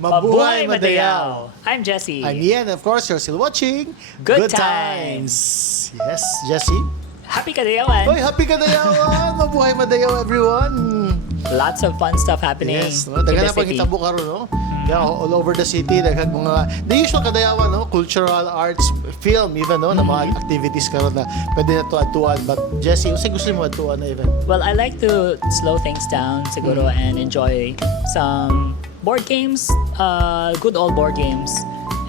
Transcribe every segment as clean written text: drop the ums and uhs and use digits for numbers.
Mabuhay Madayaw! I'm Jesse. I'm Ian, of course, you're still watching Good Times. Yes, Jesse. Happy Kadayawan! Hoy, happy Kadayawan! Mabuhay Madayaw, everyone! Lots of fun stuff happening Yes, in dagan the na pang city. hitabo karon, no? Yeah, all over the city, daghang mga the usual Kadayawan, no? Cultural, arts, film, even, no? Na mga activities karon na pwede na to atuan. But Jesse, usay gusto mo atuan na event? Well, I like to slow things down siguro and enjoy some board games, good old board games,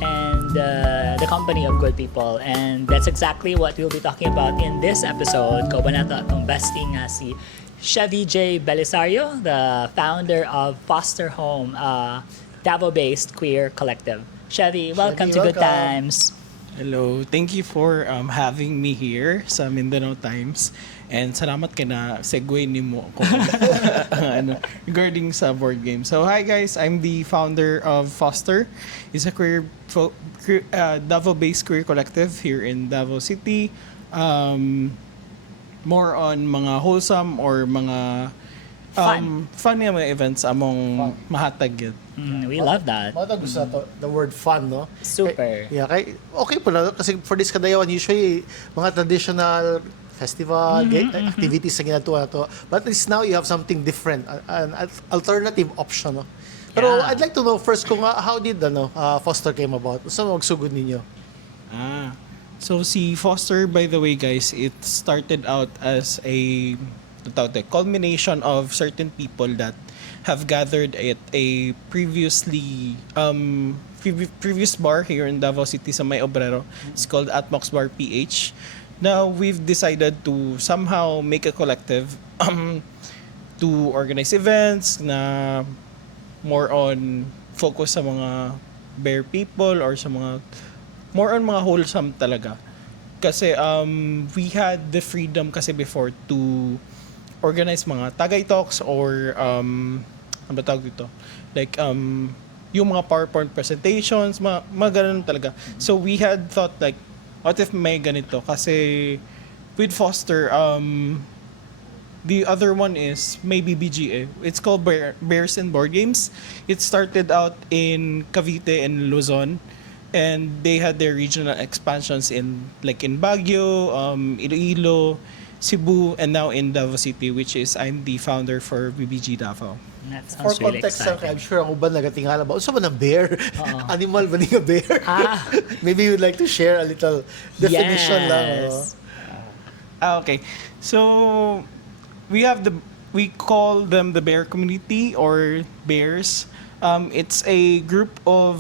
and the company of good people. And that's exactly what we'll be talking about in this episode. Kauban nato atong bestie nga si Chevy Jay Belisario, the founder of Fostr Home, Davao-based queer collective. Chevy, welcome to Good Times. Hello, thank you for having me here sa Mindanao Times. And salamat ka na segue ni mo ako regarding sa board game. So hi guys, I'm the founder of Fostr. It's a Davao-based queer collective here in Davao City. More on mga wholesome or mga fun yung mga events among mahatag yun. We love that. Mga gusto to, the word fun, no? Super. Yeah, okay po na, kasi for this Kadayawan, usually, mga traditional festival, activities na ginagawa to. But at least now, you have something different, an alternative option, no? Pero Yeah. I'd like to know first kung how did Fostr came about? Saan magsugod ninyo? So si Fostr, by the way guys, it started out as a culmination of certain people that have gathered at a previous bar here in Davao City sa May Obrero. It's called Atmox Bar PH. Now we've decided to somehow make a collective to organize events na more on focus sa mga bare people or sa mga more on mga wholesome talaga. Kasi we had the freedom kasi before to organize mga tagay talks or ano ba tawag dito? Like yung mga PowerPoint presentations, mga ganun talaga. So we had thought like, what if may ganito? Kasi with Fostr, the other one is maybe BGA. It's called Bears and Board Games. It started out in Cavite and Luzon. And they had their regional expansions in Baguio, Iloilo, Cebu, and now in Davao City, which is I'm the founder for BBG Davao. That For sounds really context, exciting. I'm sure ang uban nagatingala ba? Unsa ba na bear? Animal ba niya bear? Maybe you'd like to share a little definition lang. Yes. Okay. So we call them the bear community or bears. It's a group of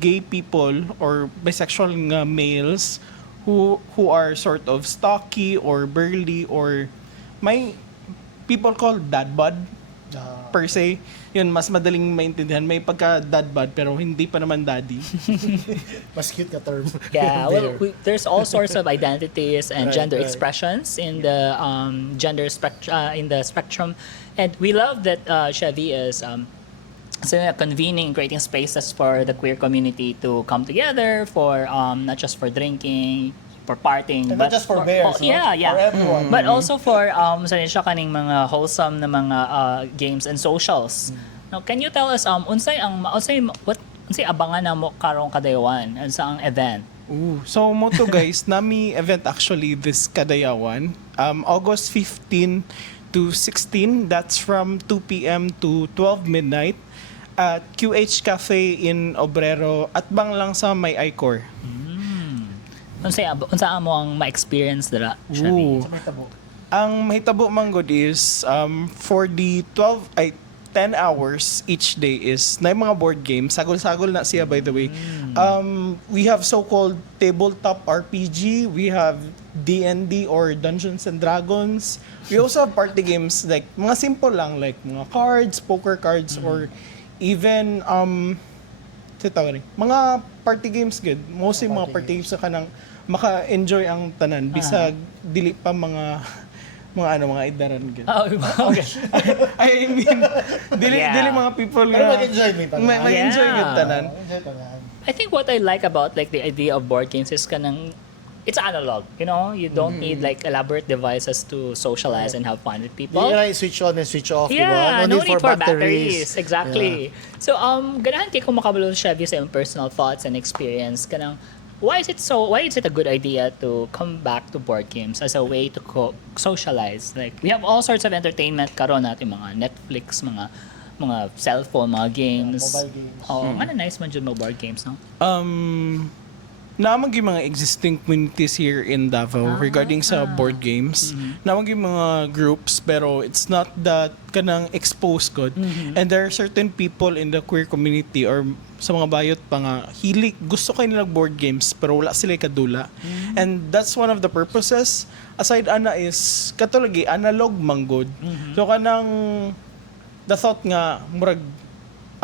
gay people or bisexual males who are sort of stocky or burly or may people call dad bod per se. Yun, mas madaling maintindihan. May pagka dad bod pero hindi pa naman daddy. Mas cute na term. Yeah, well, Bear. there's all sorts of identities and Right, gender right. expressions in the spectrum, and we love that Chevy is convening, creating spaces for the queer community to come together for not just for drinking, for partying, And but not just for bears, no? yeah, For everyone. but also for siya kaning mga wholesome na mga games and socials. Now, can you tell us unsay abangan na mo karong Kadayawan and sa ang event? So moto guys, nami event actually this Kadayawan, August 15 to 16. That's from 2 p.m. to 12 midnight at QH Cafe in Obrero at bang lang sa may Icor. Unsa mo ang ma-experience dira, Chevy? Ang mahitabo man gud is for the 10 hours each day is na yung mga board games. Sagol-sagol na siya, by the way. We have so-called tabletop RPG. We have D&D or Dungeons and Dragons. We also have party games like mga simple lang like mga cards, poker cards, or even mga party games good. Mostly mga party games na kanang maka-enjoy ang tanan bisag dili pa mga idaran gid. Oh, okay. I mean, dili mga people Pero nga mag-enjoy mo tanan. mag-enjoy Yeah. gid tanan. I think what I like about like the idea of board games is it's analog. You don't need like elaborate devices to socialize and have fun with people. Hindi na switch on and switch off, di ba? Yeah, no need for batteries. Exactly. So, ganahan kay kung makabalo Chevy sa iyong personal thoughts and experience kanang why is it a good idea to come back to board games as a way to socialize? Like we have all sorts of entertainment karon natin mga Netflix, mga cellphone, mga games. Mobile games. Ano nice man jud mo board games, no? Namang yung mga existing communities here in Davao regarding sa board games. Namang yung mga groups pero it's not that kanang exposed good. And there are certain people in the queer community or sa mga bayot pa nga gusto kayo nilang board games pero wala sila kadula. And that's one of the purposes. Aside ana is katulagi analog manggod. So kanang the thought nga murag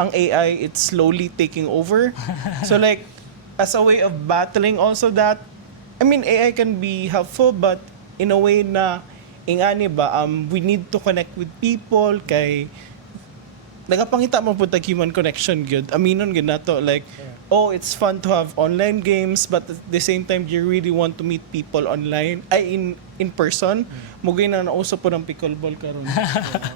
ang AI it's slowly taking over. So like as a way of battling also that, I mean, AI can be helpful, but in a way na, ingani ba, we need to connect with people, kay, nagapangita mo po human connection, good. Aminon, good na to, like, it's fun to have online games, but at the same time, you really want to meet people online, in person, mugay na nauso po ng pickleball karon.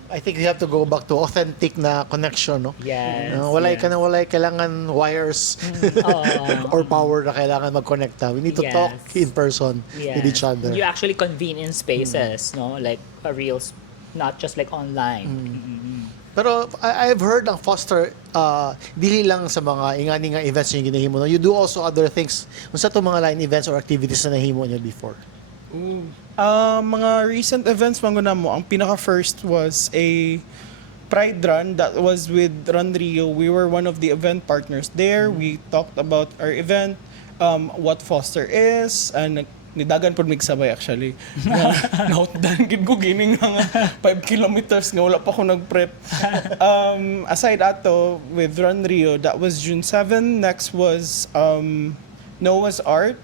I think you have to go back to authentic na connection, no? Yes. Walay kailangan wires or power na kailangan mag-connecta. We need to talk in person with each other. You actually convene in spaces, no? Like a real, not just like online. Pero I've heard ang Fostr, dili lang sa mga ingani nga events yung ginahimo. No? You do also other things. Unsa to mga line events or activities na nahimo niyo before? Mga recent events manguna mo, ang pinaka first was a Pride Run that was with Run Rio. We were one of the event partners there. We talked about our event, what Fostr is, and nidagan po migsabay actually. Nautdan gid ko gining nga 5 kilometers nga wala pa ako nag-prep. Aside ato with Run Rio, that was June 7. Next was Noah's Art,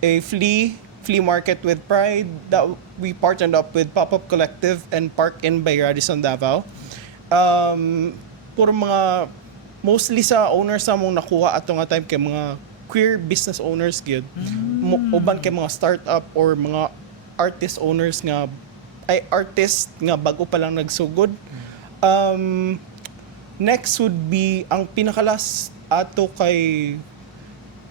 a flea market with Pride that we partnered up with Pop-Up Collective and Park Inn by Radisson Davao. Puro mga mostly sa owners na mong nakuha ato nga time kay mga queer business owners gyud. Uban kay mga startup or mga artist owners nga artist nga bago pa lang nagsugod. Next would be ang pinakalas ato kay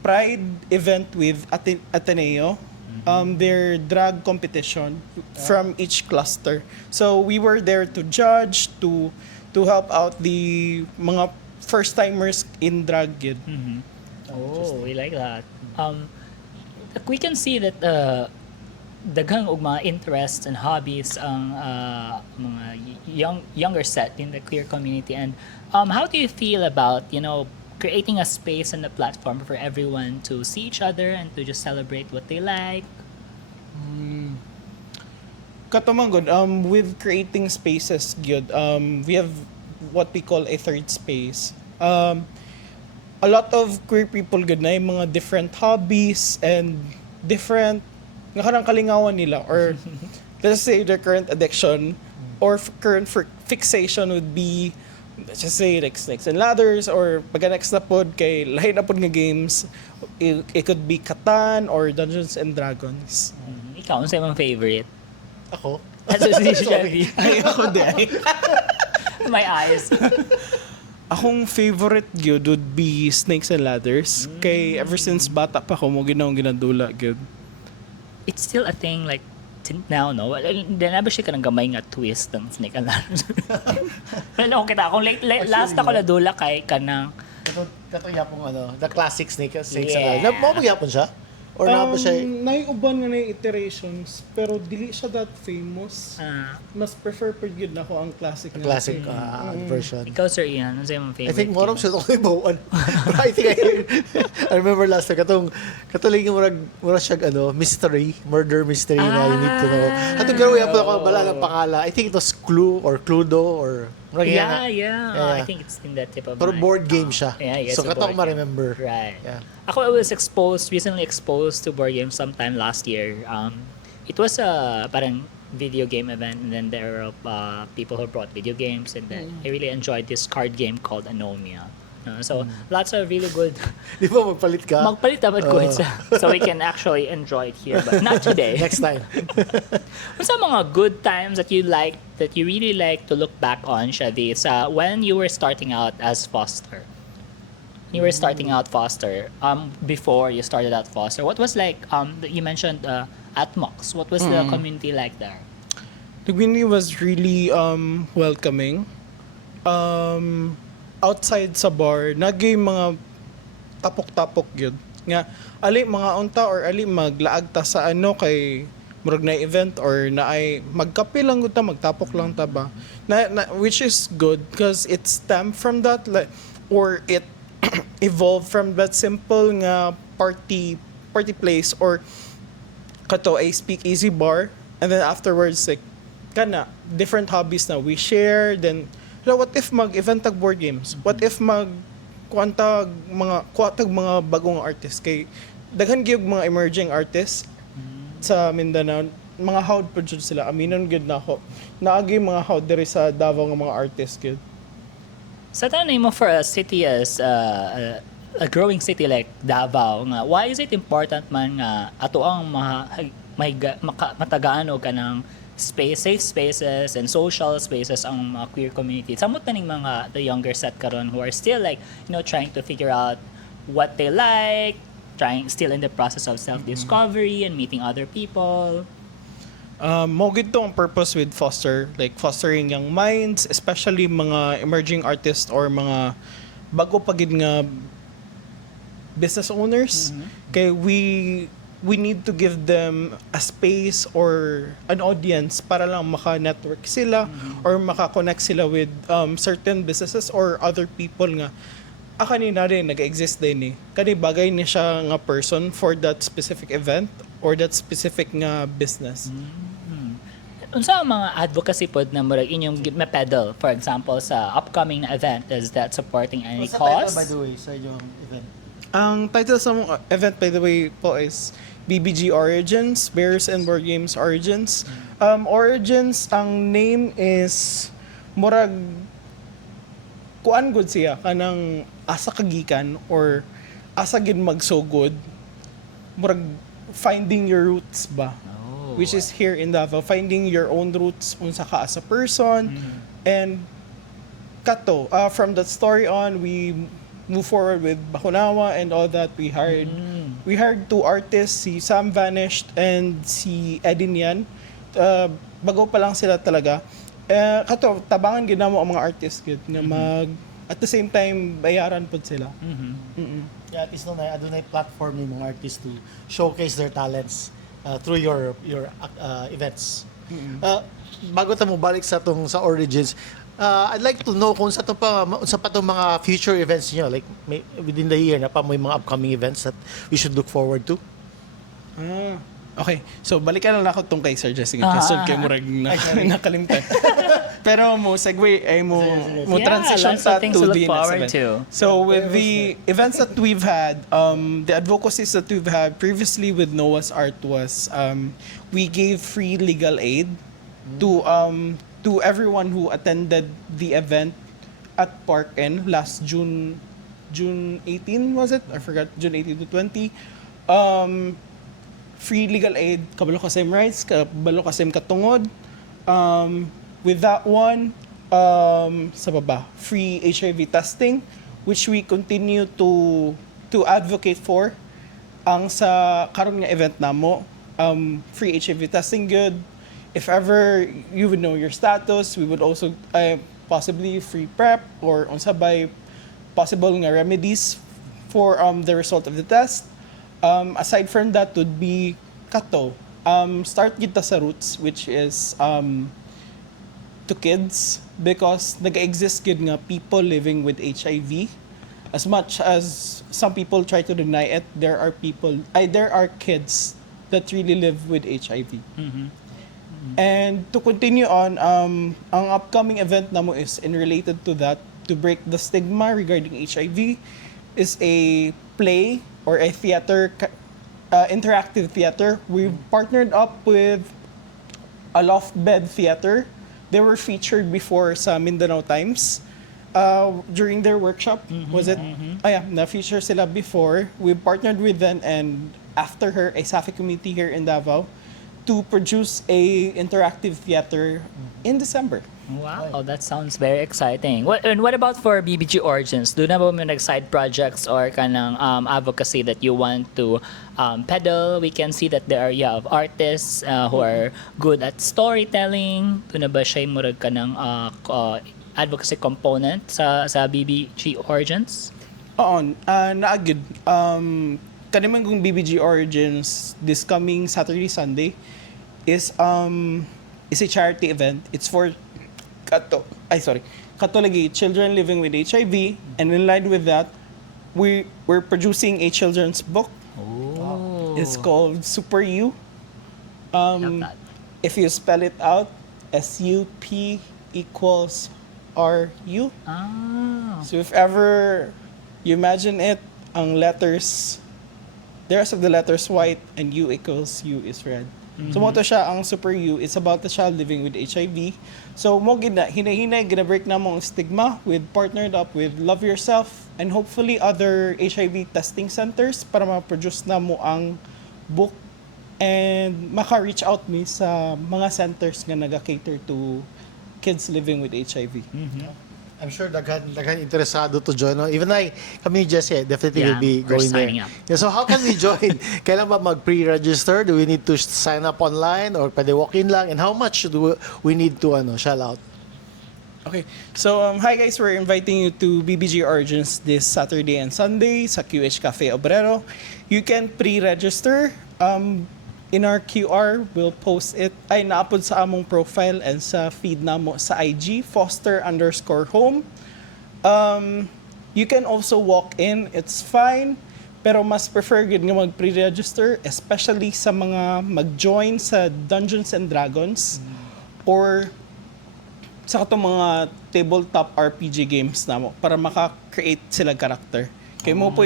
Pride event with Ateneo. Their drag competition from each cluster. So we were there to judge, to help out the mga first timers in drag gid. Oh, we like that. We can see that daghang og mga interests and hobbies ang mga younger set in the queer community. And how do you feel about creating a space and a platform for everyone to see each other and to just celebrate what they like? Katumangod, with creating spaces gyud, we have what we call a third space. A lot of queer people good na yung mga different hobbies and different nga kanang kalingawan nila, or let's say their current addiction or current fixation would be, let's just say like snakes and ladders, or pagka next na pod kay lahi na pod nga games, it could be Catan or Dungeons and Dragons. Ikaw, ano sa imong favorite? Ako? Si Chevy. Ay, ako din. My eyes. Akong favorite gyud would be Snakes and Ladders. Kay ever since bata pa ko mo ginadula gyud. It's still a thing like now, no? Hindi na ba siya ka ng gamay nga twist ng Snake and Ladders? Pero kita, kung last ako nadula kay kanang Kato yapong the classic Snakes and Ladders. Mo yapon siya? Or na ba siya? Naiuban nga na iterations, pero dili siya that famous. Mas prefer pa yun ako ang classic na. Classic version. Ikaw, Sir Ian, ano sa imong favorite? I think more of siya ako ibawan. I think I remember last time, katuloy yung murag siya, mystery, murder mystery na you need to know. Atong garo yapon ako, bala ng pakala. I think it was Clue or Cluedo or Yeah. I think it's in that type of pero board game siya. Yeah, so it's a kato ko board game. ma-remember. Right. Yeah. Ako, I was recently exposed to board games sometime last year. It was a parang video game event, and then there were people who brought video games, and then I really enjoyed this card game called Anomia. So lots of really good Di ba magpalit ka? magpalit dapat ko so we can actually enjoy it here, but not today. Next time. What's some mga good times that you really like to look back on, Chevy, sa when you were starting out as Fostr? You were starting out Fostr, before you started out Fostr, what was like, you mentioned at Mox, what was the community like there? The community was really welcoming. Outside sa bar, nagay mga tapok-tapok yun. Nga, ali mga unta or ali maglaag ta sa ano kay murag na event or na ay magkape lang gud ta, magtapok lang ta ba. Which is good because it stemmed from that, like, or it evolved from that simple nga party place or kato a speakeasy bar, and then afterwards like kana different hobbies na we share. Then what if mag-event tag board games? What if kuantag mga bagong artists kay daghan gyud mga emerging artists sa Mindanao, mga howd po jud sila, aminon gyud nako naagi mga howd diri sa Davao nga mga artists gyud. Sa tanay mo, for a city as a growing city like Davao nga, why is it important man nga ato ang matagaan og kanang safe spaces and social spaces ang mga queer community? Samot na ning mga the younger set karon who are still like, trying to figure out what they like, still in the process of self-discovery and meeting other people. Mo gid to ang purpose with Fostr, like fostering young minds, especially mga emerging artists or mga bago pa gid nga business owners. Kay we need to give them a space or an audience para lang maka-network sila or maka-connect sila with certain businesses or other people nga kanina rin nag-exist din kani bagay ni siya nga person for that specific event or that specific nga business. Unsa ang mga advocacy pod na murag inyong ma-pedal, for example sa upcoming event, is that supporting any What's the cause? title, by the way, sa yung event? Ang title sa mong event, by the way po, is BBG Origins, Bears and Board Games Origins. Origins, ang name is murag kuan good siya kanang asa kagikan or asa gid magsugod, murag finding your roots ba, which is here in Davao, finding your own roots unsa ka as a person. And kato from that story on, we move forward with Bakunawa and all that. We hired two artists, si Sam Vanished and si Edin Yan. Bago pa lang sila talaga. Kato, tabangan gid namo ang mga artists gid nga at the same time bayaran pod sila. Yeah, at least adunay platform ng mga artists to showcase their talents through your events. Bago ta mo balik sa Origins, I'd like to know kung sa pa tong mga future events niyo, like within the year na pa may mga upcoming events that we should look forward to. Okay, so balikan lang ako tong kay Sir Jessica kasi kay murag nakalimtan. Pero mo segue ay mo transition lots of sa things to to the look next forward event. to. So with the events that we've had, the advocacies that we've had previously with Noah's Art was we gave free legal aid to everyone who attended the event at Park N last June 18, was it? I forgot, June 18 to 20. Free legal aid, kabalo kasem rights, kabalo kasem katungod. With that one, sa baba, free HIV testing, which we continue to advocate for. Ang sa karon nga event namo, free HIV testing good. If ever you would know your status, we would also possibly free PrEP or unsabay possible nga remedies for the result of the test. Aside from that would be kato, start kita sa roots, which is to kids, because nag-exist gid nga people living with HIV. As much as some people try to deny it, there are kids that really live with HIV. And to continue on, ang upcoming event namo is in related to that, to break the stigma regarding HIV, is a play or a theater, interactive theater. We've partnered up with a loft bed theater. They were featured before sa Mindanao Times. during their workshop. Was it? Oh yeah, na-feature sila before. We partnered with them and after her, a Safi committee here in Davao to produce a interactive theater in December. Wow, that sounds very exciting. And what about for BBG Origins? Do na ba may nag-side projects or kanang advocacy that you want to peddle? We can see that there are artists who are good at storytelling. Do na ba siya murag kanang advocacy component sa BBG Origins? Oo, naagid. Kanimang kong BBG Origins this coming Saturday, Sunday is a charity event. It's for Katolagi children living with HIV, and in line with that, we're producing a children's book. Oh. It's called Super You. Love that. If you spell it out, SUP equals RU. Ah. So if ever you imagine it, ang letters, the rest of the letters white and U equals U is red. So mo to siya ang Super U. It's about the child living with HIV. So mo hinay-hinay gina-break na mong stigma with partnered up with Love Yourself and hopefully other HIV testing centers para ma-produce na mo ang book and maka-reach out me sa mga centers nga naga-cater to kids living with HIV. I'm sure daghan interesado to join. No? Even kami Jesse, definitely will be we're going there. signing up. Yeah, so how can we join? Kailan ba mag-pre-register? Do we need to sign up online or pwede walk-in lang? And how much do we need to shell out? Okay. So, hi guys, we're inviting you to BBG Origins this Saturday and Sunday sa QH Cafe Obrero. You can pre-register. In our QR, we'll post it. Ay, naapod sa among profile and sa feed namo sa IG, Fostr_Home. You can also walk in. It's fine. Pero mas prefer gid nga mag-pre-register, especially sa mga mag-join sa Dungeons and Dragons or sa katong mga tabletop RPG games namo para maka-create sila character. Kaya mo po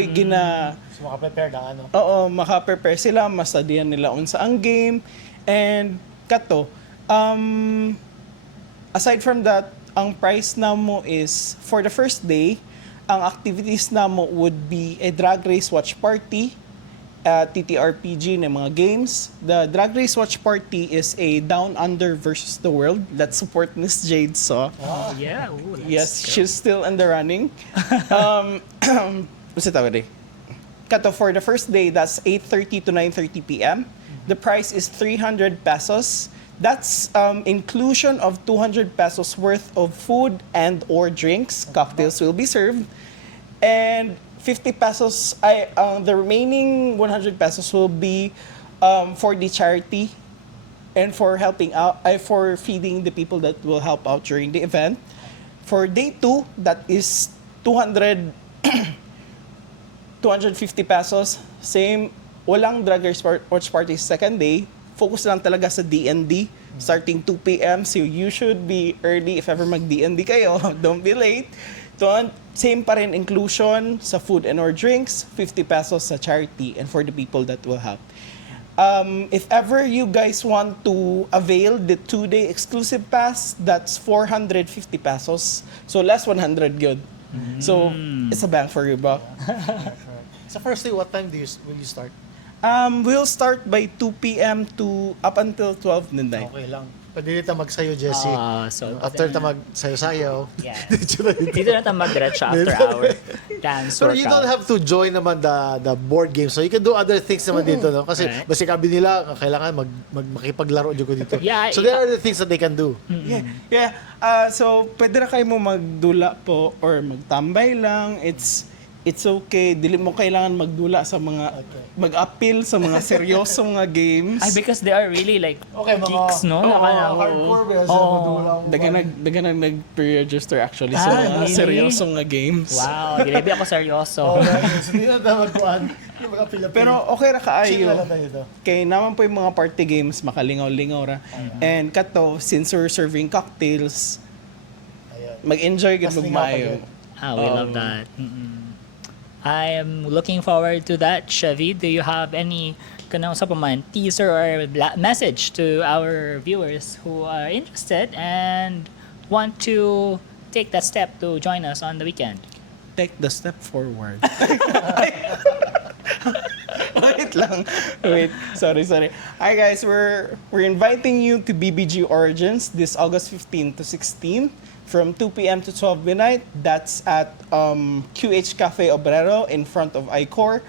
So maka-prepare na Oo, maka-prepare sila, masadihan nila unsa ang game. And aside from that, ang price namo is for the first day, ang activities namo would be a drag race watch party, TTRPG na mga games. The drag race watch party is a Down Under versus the World. Let's support Miss Jade so. Oh, yeah. Ooh, Yes, she's still in the running. What's it tawag Kato, for the first day, that's 8:30 to 9:30 p.m. The price is 300 pesos. That's inclusion of 200 pesos worth of food and or drinks. Cocktails will be served. And 50 pesos, the remaining 100 pesos will be for the charity and for helping out, for feeding the people that will help out during the event. For day 2, that is 250 pesos. Same, walang drag race watch party second day. Focus lang talaga sa D&D. Starting 2 p.m. So you should be early if ever mag-D&D kayo. Don't be late. Same pa rin inclusion sa food and or drinks. 50 pesos sa charity and for the people that will help. If ever you guys want to avail the 2-day exclusive pass, that's 450 pesos. So less 100 good. So it's a bang for your buck. So first day, what time will you start? We'll start by 2 p.m. to up until 12 midnight. Okay lang. Pwede dito magsayo, Jesse. So After ta magsayo-sayo. Yeah. Dito na tayo mag-diretso after our dance Pero you don't have to join naman the board game. So you can do other things naman dito, no? Kasi Right. basi kabi nila kailangan makipaglaro dito dito. Yeah, So there are the things that they can do. Yeah. So pwede na kayo mo magdula po or magtambay lang. It's okay. Dili mo kailangan magdula sa mga mag-appeal sa mga seryosong mga games. because they are really like geeks, no? Dagan nag-pre-register actually sa mga really? seryosong nga games. Wow, dili ako seryoso. Hindi na tayo magkuhan. Yung mga pila-pila. Pero okay ra Chill kaayo. na lang tayo dito. Kay naman po yung mga party games makalingaw-lingaw ra. And kato, since we're serving cocktails, mag-enjoy gud Mas lingaw pa magmaayo. yun. We love that. I am looking forward to that. Chevy, do you have any sa paman teaser or message to our viewers who are interested and want to take that step to join us on the weekend. Take the step forward. Wait lang. Wait. Sorry. Hi guys, we're inviting you to BBG Origins this August 15 to 16 from 2 p.m. to 12 midnight. That's at QH Cafe Obrero in front of ICOR.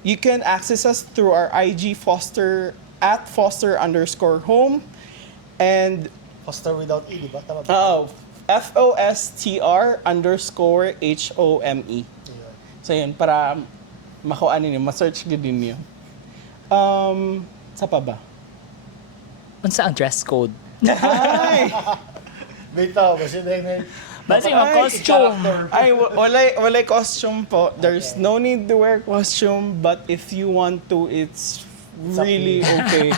You can access us through our IG Fostr @Fostr_Home and Foster without E, di ba? Tama ba? FOSTR_HOME. So yun, para makuha ninyo, ma-search ko din niyo. Sa pa ba? Unsa ang dress code? Ay! Bitaw, kasi na Basta yung costume. Ay, walay costume po. There's no need to wear costume, but if you want to, it's really okay.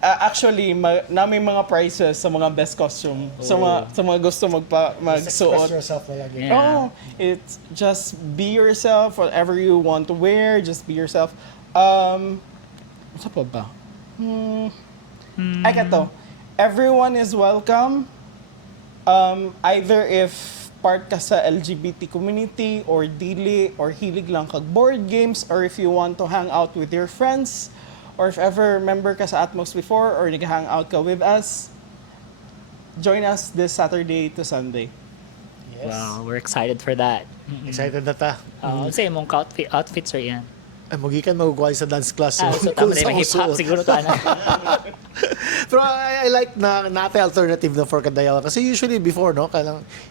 Actually, may mga prices sa mga best costume. Sa mga gusto magsuot. Express yourself na lang. Yeah. Oh, it's just be yourself. Whatever you want to wear, just be yourself. Sa pa ba? Ay, kato. Everyone is welcome. Either if part ka sa LGBT community or dili or hilig lang kag board games, or if you want to hang out with your friends, or if ever member ka sa Atmos before or nag-hang out ka with us, join us this Saturday to Sunday. Yes. Wow, we're excited for that. Excited na ta. Say mong outfits are yan. Ay, magikan magkukuha sa dance class. So tama na yung hip-hop siguro to, ano? Pero I like na natin alternative na for Kadayawan. Kasi usually before, no?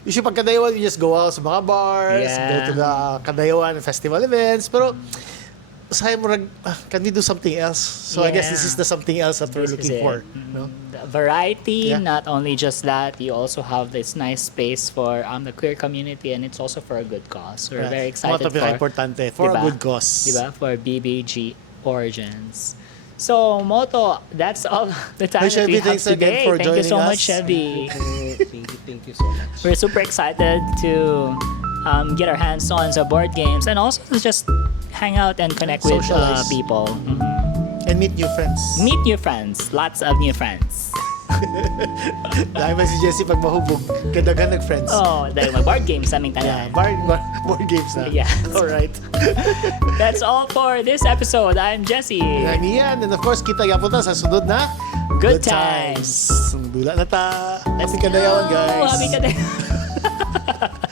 Usually pag Kadayawan, you just go out sa mga bars, go to the Kadayawan festival events. Pero sayang mo, can we do something else? So I guess this is the something else that we're looking for. No? The variety, Yeah. not only just that, you also have this nice space for the queer community, and it's also for a good cause. We're very excited Mga for, importante, for a diba? good cause. Diba? For BBG Origins. So, Moto, that's all the time Hi, that we Chevy, have thanks again today. for Thank you so joining much, us. Chevy. Thank you so much. We're super excited to get our hands on some board games and also to just hang out and connect with Socialize. people. And meet new friends. Meet new friends. Lots of new friends. Dahil man si Jessie pag mahubog, kadagan nag-friends. Oh, dahil mag-board games aming Yeah, tanan. board games na. Yes. Alright. That's all for this episode. I'm Jesse. I'm Ian, and of course, kita yapon ta sa sunod na Good times. Dula na ta. Happy Kadayawan, guys. Happy Kadayawan.